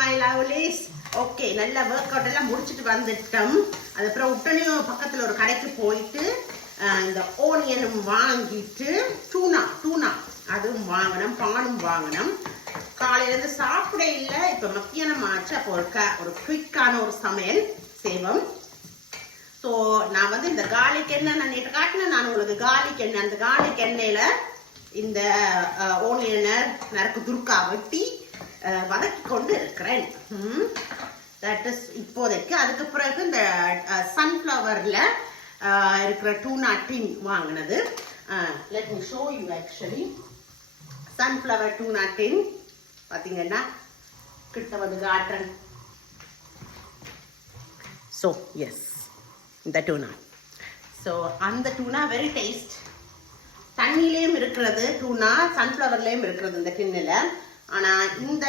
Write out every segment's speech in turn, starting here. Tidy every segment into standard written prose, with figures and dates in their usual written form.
my lovelies. Okay, நல்ல work out எல்லாம் முடிச்சுட்டு வந்துட்டோம். அதுக்கப்புறம் உடனே பக்கத்தில் ஒரு கடைக்கு போயிட்டு இந்த ஓனியனும் வாங்கிட்டு டூனா அதுவும் வாங்கணும், பானும் வாங்கணும். காலையிலேருந்து சாப்பிட இல்லை, இப்போ மத்தியானம் ஆச்சு. அப்போ ஒரு குயிக்கான ஒரு சமையல் செய்வோம். ஸோ நான் வந்து இந்த கார்லிக் எண்ணெய் நான் நேற்று காட்டினேன். நான் உங்களுக்கு கார்லிக் எண்ணெய், அந்த கார்லிக் எண்ணெயில் இந்த ஓனியனை நறுக்கு துருக்கா வெட்டி வதக்கி கொண்டு இருக்கிறேன். தட் இஸ் இப்போதைக்கு. அதுக்கு பிறகு இந்த சன்ஃப்ளவரில் இருக்கிற டூனா டின் வாங்கினது. Let me show you actually. Sunflower tuna tin பார்த்தீங்கன்னா கிட்ட வந்து காட்டுறேன். ஸோ எஸ், இந்த டூனா. ஸோ அந்த டூனா வெரி டேஸ்ட். தண்ணியிலையும் இருக்கிறது டூனா, சன்ஃப்ளவர்லேயும் இருக்கிறது இந்த டின்னில். ஆனால் இந்த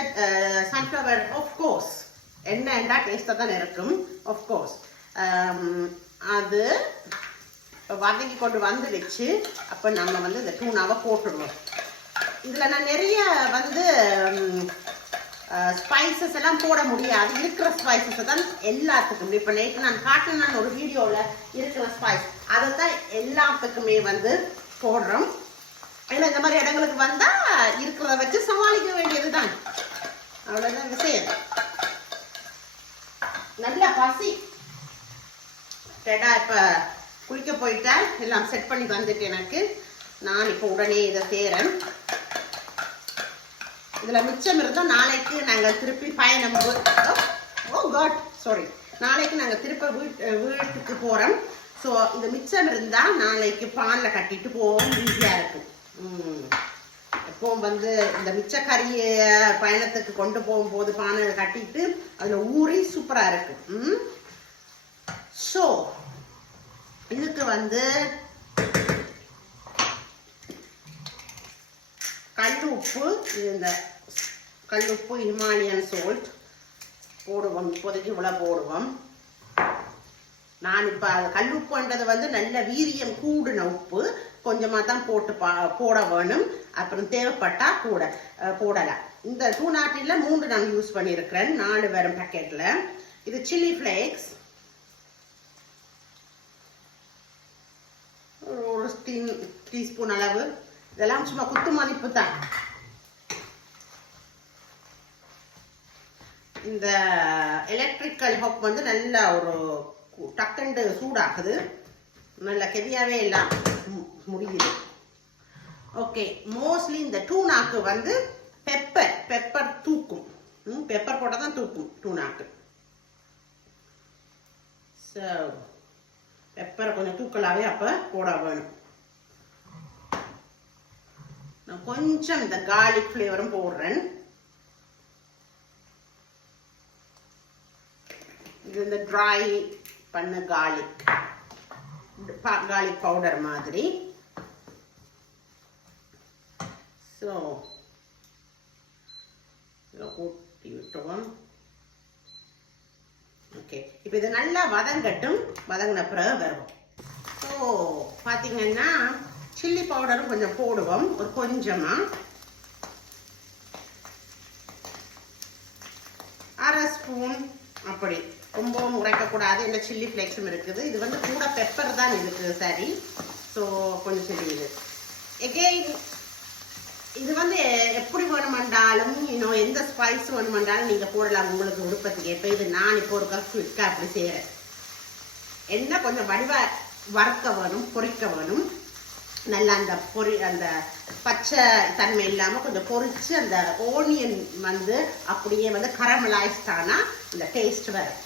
சன்ஃப்ளவர் ஆஃப்கோர்ஸ் என்ன டேஸ்ட்டாக தான் இருக்கும். ஆஃப்கோர்ஸ் அது வதக்கி கொண்டு வந்துடுச்சு. அப்போ நம்ம வந்து இந்த டூனாவை போட்டுடுவோம். இதில் நான் நிறைய வந்து ஸ்பைசஸ் எல்லாம் போட முடியாது. இருக்கிற ஸ்பைசஸை தான் எல்லாத்துக்கும். இப்போ நேற்று நான் காட்டினேன் ஒரு வீடியோவில் இருக்கிற ஸ்பைஸ், அதை தான் எல்லாத்துக்குமே வந்து போடுறோம். ஏன்னா இந்த மாதிரி இடங்களுக்கு வந்தால் இருக்கிறத வச்சு சமாளிக்க வேண்டியது தான். அவ்வளோதான் விஷயம். நல்ல பசி கேட்டா. இப்போ குளிக்க போயிட்டேன், எல்லாம் செட் பண்ணி வந்துட்டு எனக்கு. நான் இப்போ உடனே இதை செய்கிறேன். இதில் மிச்சம் இருந்தால் நாளைக்கு நாங்கள் திருப்பி பயணம் நாளைக்கு நாங்கள் திருப்ப வீட்டுக்கு போகிறோம். ஸோ இந்த மிச்சம் இருந்தால் நாளைக்கு பானில் கட்டிட்டு போவோம், ஈஸியாக இருக்கும். எப்பவும் வந்து இந்த மிச்சக்கறியை பயணத்துக்கு கொண்டு போகும்போது பானை கட்டிட்டு அதில் ஊறி சூப்பராக இருக்கும். ஸோ இதுக்கு வந்து கல் உப்பு, இந்த கல் உப்பு ஹிமாலயன் சால்ட் போடுவோம். இப்போதைக்கு இவ்வளோ போடுவோம். நான் இப்போ கல் உப்புன்றது வந்து நல்ல வீரியம் கூடின உப்பு, கொஞ்சமாக தான் போட வேணும். அப்புறம் தேவைப்பட்டா கூட போடலாம். இந்த டூனாட்டில் 3 நான் யூஸ் பண்ணியிருக்கிறேன், 4 வரும் பேக்கெட்டில். இது சில்லி ஃப்ளேக்ஸ் ஒரு டீஸ்பூன் அளவு. இதெல்லாம் சும்மா குத்து மதிப்பு தான். இந்த எலக்ட்ரிக்கல் ஹாப் வந்து நல்ல ஒரு டக்குண்டு சூடாக்குது, நல்ல கெதியாவே எல்லாம் முடியுது. ஓகே, மோஸ்ட்லி இந்த டூனாக்கு வந்து பெப்பர் தூக்கும். பெப்பர் போட்டால் தான் தூக்கும் டூனாக்கு. ஸோ பெப்பரை கொஞ்சம் தூக்கலாவே அப்போ போட வேணும். நான் கொஞ்சம் இந்த கார்லிக் ஃப்ளேவரும் போடுறேன். இது இந்த ட்ரை பண்ண கார்லிக் பவுடர் மாதிரி. ஸோ ஊற்றி விட்டுருவோம். ஓகே, இப்போ இது நல்லா வதங்கட்டும். வதங்கின பிறகு வரும். ஸோ பார்த்தீங்கன்னா சில்லி பவுடரும் கொஞ்சம் போடுவோம், ஒரு கொஞ்சமாக. 1/2 ஸ்பூன் அப்படி, ரொம்பவும் உரைக்கக்கூடாது. இந்த சில்லி ஃப்ளேக்ஸும் இருக்குது. இது வந்து கூட பெப்பர் தான் இருக்குது. சரி, ஸோ கொஞ்சம் சில்லி. இது எகெயின் இது வந்து எப்படி வேணுமென்றாலும் இன்னும் எந்த ஸ்பைஸ் வேணுமென்றாலும் நீங்கள் போடலாம் உங்களுக்கு விருப்பத்துக்கு. இப்போ இது நான் இப்போ ஒரு குயிக்கா அப்படி செய்கிறேன். என்ன கொஞ்சம் வறுக்க வேணும், பொரிக்க வேணும். நல்லா அந்த பச்சை தன்மை இல்லாமல் கொஞ்சம் பொரிச்சு அந்த ஓனியன் வந்து அப்படியே வந்து கரமலைஸ்டானா இந்த டேஸ்ட் வரும்.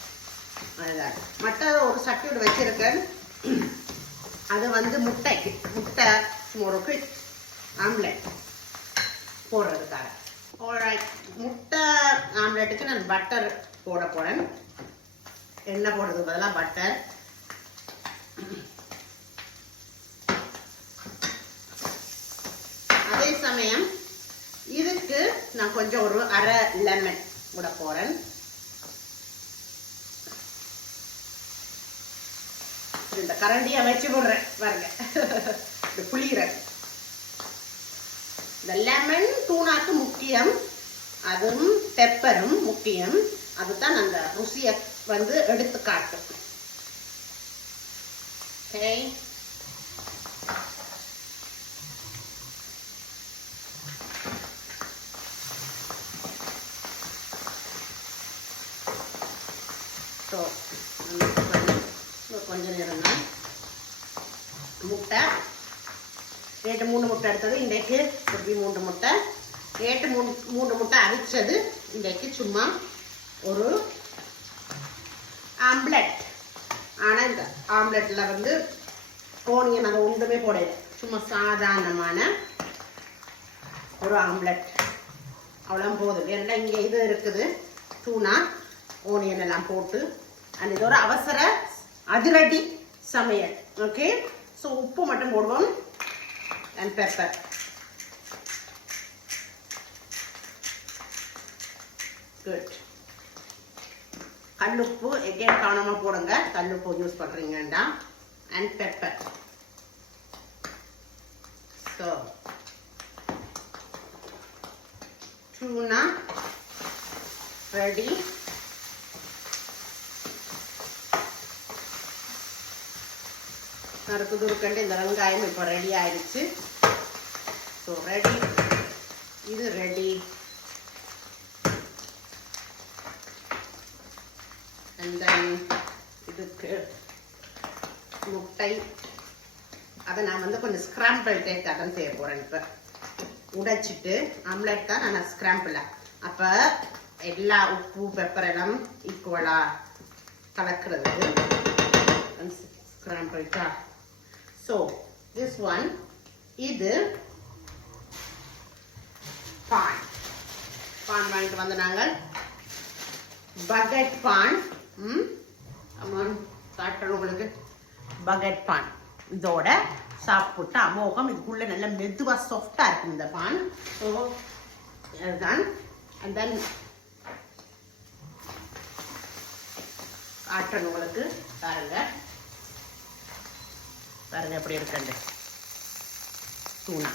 அதுதான். மற்ற ஒரு சட்டியோடு வச்சிருக்கேன். அது வந்து முட்டை ஒரு குயிக் ஆம்லெட் போடுறதுக்காக. முட்டை ஆம்லெட்டுக்கு நான் பட்டர் போட போறேன். எண்ணெய் போடுறதுக்கு பதிலாக பட்டர். அதே சமயம் இதுக்கு நான் கொஞ்சம் ஒரு 1/2 லெமன் விட போறேன். இந்த கரண்டியை வச்சு போடுறேன் பாருங்க. புளிகிற இந்த லெமன் டூனாக்கு முக்கியம். அதுவும் பெப்பரும் முக்கியம். அதுதான் அந்த ருசியை வந்து எடுத்து காட்டும். ஓகே, ஸோ கொஞ்ச நேரம் தான் முட்டை ரேட்டு 3 முட்டை எடுத்தது இன்றைக்கு திருப்பி 3 முட்டை ரேட்டு 3 முட்டை அரிச்சது இன்றைக்கு சும்மா ஒரு ஆம்லெட். ஆனால் இந்த ஆம்லெட்டில் வந்து ஓனியன் அதை ஒன்றுமே போடல, சும்மா சாதாரணமான ஒரு ஆம்லெட் அவ்வளோ போதும். ஏன்னா இங்கே இது இருக்குது டூனா ஓனியன் எல்லாம் போட்டு அண்ட் இது ஒரு அவசர அதிரடி சமையல். ஓகே, ஸோ உப்பு மட்டும் போடுவோம் அண்ட் பெப்பர். குட். கல்லுப்பு எகேன் கவனமாக போடுங்க, கல்லுப்பு யூஸ் பண்ணுறீங்கண்டா. And pepper. So tuna ready. நறுக்கு துருக்கண்டு இந்த வெங்காயம் இப்போ ரெடி ஆயிடுச்சு. ஸோ ரெடி, இது ரெடி. அண்ட் தென் இதுக்கு முட்டை, அதை நான் வந்து கொஞ்சம் ஸ்க்ராம்பிள் டேக் அதான் செய்ய போகிறேன். இப்போ உடைச்சிட்டு ஆம்லெட் தான் நான் ஸ்க்ராம்பிள், அப்போ எல்லா உப்பு பெப்பர் எல்லாம் ஈக்குவலாக கலக்கிறது. ஸ்க்ராம்பிள்டா. ஸோ திஸ் ஒன், இது பான் வாங்கிட்டு வந்து நாங்கள் பகெட் பான். காட்டுறோம் உங்களுக்கு பகெட் பான். இதோட சாப்பிட்டு அமோகம். இதுக்குள்ள நல்ல மெதுவா சாஃப்டா இருக்கும் இந்த பான். ஸோ அதுதான். அண்ட் தென் காட்டுறோம் உங்களுக்கு. பாருங்க பாருங்க எப்படி இருக்குண்டு தூணா.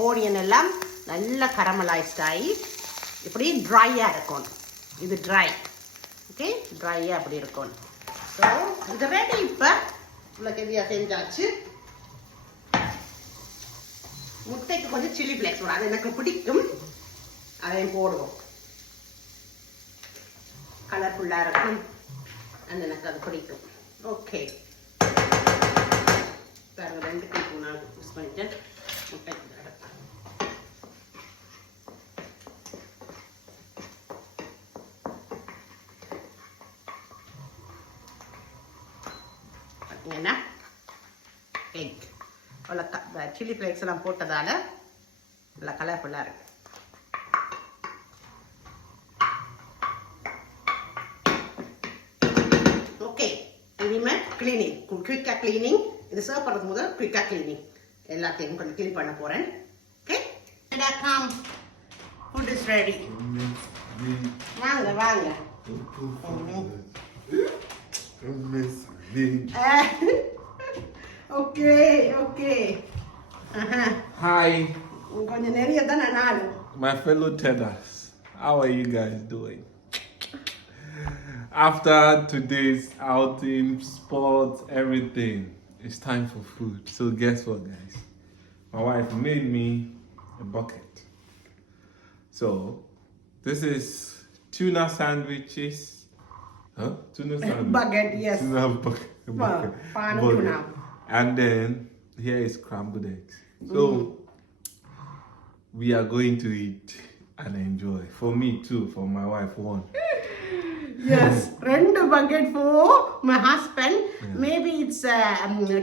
ஓனியன் எல்லாம் நல்லா கரமலைஸ்ட் ஆகி இப்படி ட்ரையாக இருக்கணும். இது ட்ரை. ஓகே, ட்ரையாக அப்படி இருக்கணும். ஸோ இது ரெடி. இப்போ உங்களுக்கு எதியாக செஞ்சாச்சு. முட்டைக்கு கொஞ்சம் சில்லி ஃப்ளேக்ஸ் வரும், அது எனக்கு பிடிக்கும், அதையும் போடுவோம். கலர்ஃபுல்லாக இருக்கும் அண்ட் எனக்கு அது பிடிக்கும். ஓகே, பாருங்க 2 டீஸ்பூன் நான் யூஸ் பண்ணிட்டேன் முட்டைக்கு. பார்த்தீங்கன்னா எக் அவ்வளோ சில்லி ஃப்ளேக்ஸ் எல்லாம் போட்டதால நல்லா கலர்ஃபுல்லாக இருக்கு. கிளீனிங், குயிக்காக கிளீனிங். இது சர்வ் பண்ணுறதுக்கு முதல் குயிக்காக கிளீனிங் எல்லாத்தையும் கொஞ்சம் கிளீன் பண்ண போகிறேன். Okay, food is ready. வாங்க வாங்க. Okay okay. Hi. கொஞ்சம் நிறைய தான் நான். My fellow Tedders, how are you guys doing? After today's outing, sports, everything, it's time for food. So guess what, guys? My wife made me a bucket. So this is tuna sandwiches. Huh? Tuna sandwich. Bucket, yes. Tuna bucket. Tuna. And then here is scrambled eggs. So we are going to eat and enjoy. For me too, for my wife one. Yes, 2 bucket for my husband. Yeah. Maybe it's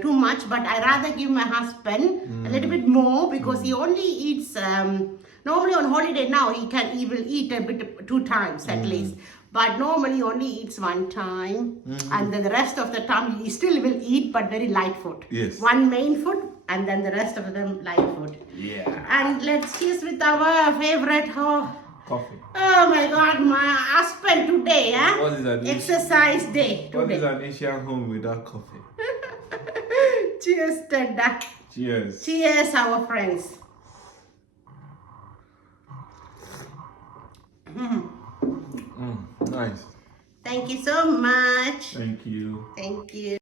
too much, but I rather give my husband a little bit more because he only eats. Normally on holiday now he will eat a bit 2 times at least, but normally only eats 1 time, and then the rest of the time he still will eat, but very light food. Yes. 1 main food, and then the rest of them light food. Yeah. And let's cheers with our favorite. Coffee. Oh my God, my husband today, huh? What is that? Exercise day today. What is an Asian home without coffee? Cheers, Tedda. Cheers. Cheers, our friends. Nice. Thank you so much. Thank you. Thank you.